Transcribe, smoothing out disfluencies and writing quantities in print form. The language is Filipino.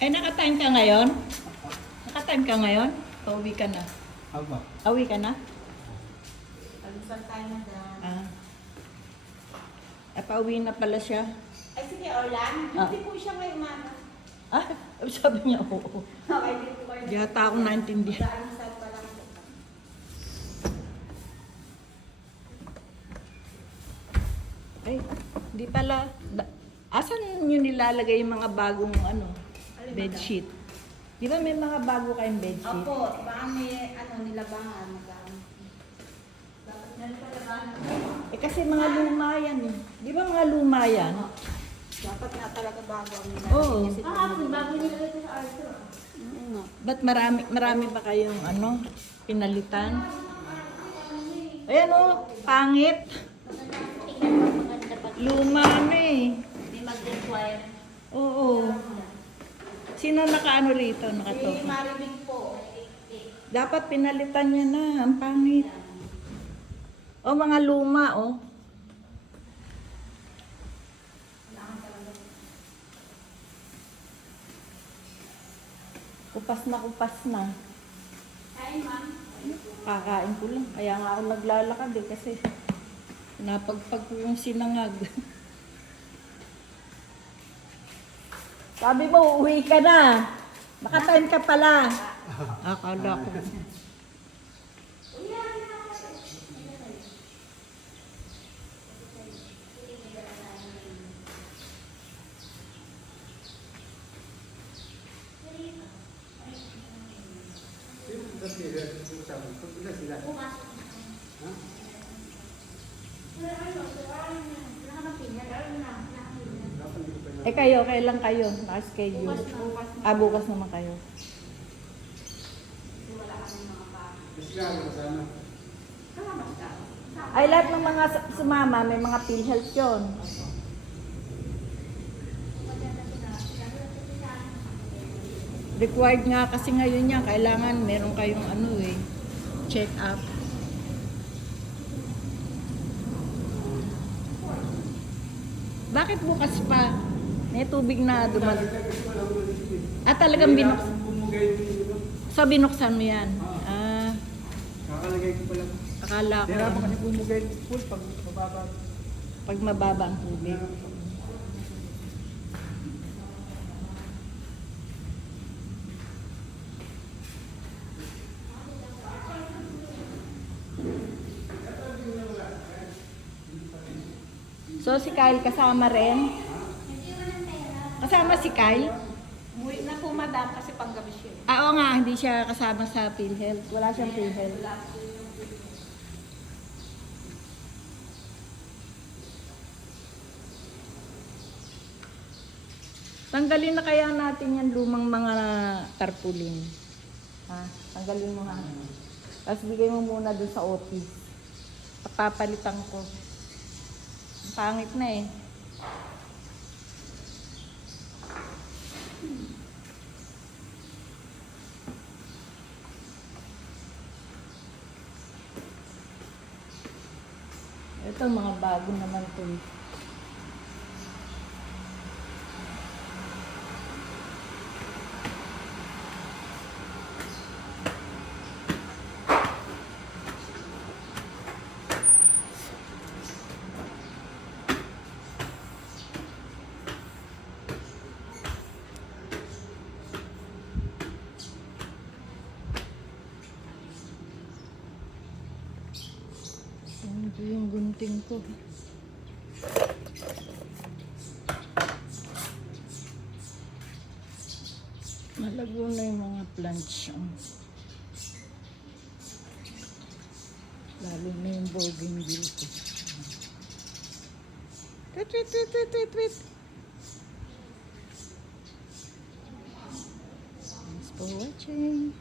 Ay, naka-time ka ngayon? Naka-time ka ngayon? Pauwi ka na? Aba. Pauwi ka na? Pag-isang tayo na dyan. Ah. Pauwi na pala siya. Ay, sige, Orlan. Hindi po siya ngayon, mana. Ah, sabi niya, oo. Okay, hindi po kayo. Di ata akong naintindihan. Mag-aansal pa lang po. Ay, di pala. Asan nyo nilalagay yung mga bagong bedsheet? Di ba may mga bago kayong bedsheet? Opo, baka may nilabahan. Dapat na nilalabahan. Eh kasi mga luma yan eh. Di ba mga luma yan? Dapat nga talaga bago ang Oo. Kasi bago nilagay ito sa Arthur. Ba't marami ba kayong pinalitan? Ayan o, pangit. Luma eh. Hindi mag-require. Oo. Sino nakaano rito? Si Nakatoka? Maribig po. Dapat pinalitan niya na. Ang pangit. O mga luma oh. Kupas na kupas na. Ay, ma'am. Kakain ko lang. Kaya nga ako naglalakad kasi napagpag ko yung sinangag. Sabi mo, uuwi ka na. Naka-time ka pala. Akala ko. Eh kayo, kailan kayo? Naka-schedule? Bukas naman kayo. Ay, lahat ng mga sumama, may mga PhilHealth yun. Required nga kasi ngayon niya, kailangan meron kayong check up. Bakit bukas pa? May tubig na dumagal. Talagang binuksan. So binuksan mo yan? Kakalagay ko pala. Akala ko. Kaya pa kasi bumugay full pag mababa. Pag mababa ang tubig. So si Kyle kasama rin? Kasama si Kyle? Umuwi na po, madam, kasi panggabi siya. Oo nga, hindi siya kasama sa PhilHealth. Wala siyang PhilHealth. Tanggalin na kaya natin yan lumang mga tarpaulin. Tanggalin mo nga. Tapos bigay mo muna doon sa office. Papalitan ko. Ang pangit na eh. Ito mga bago naman to. Ito yung gunting ko. Malago na yung mga plants. Lalo na yung bougainville ko. Tweet. Thanks for watching.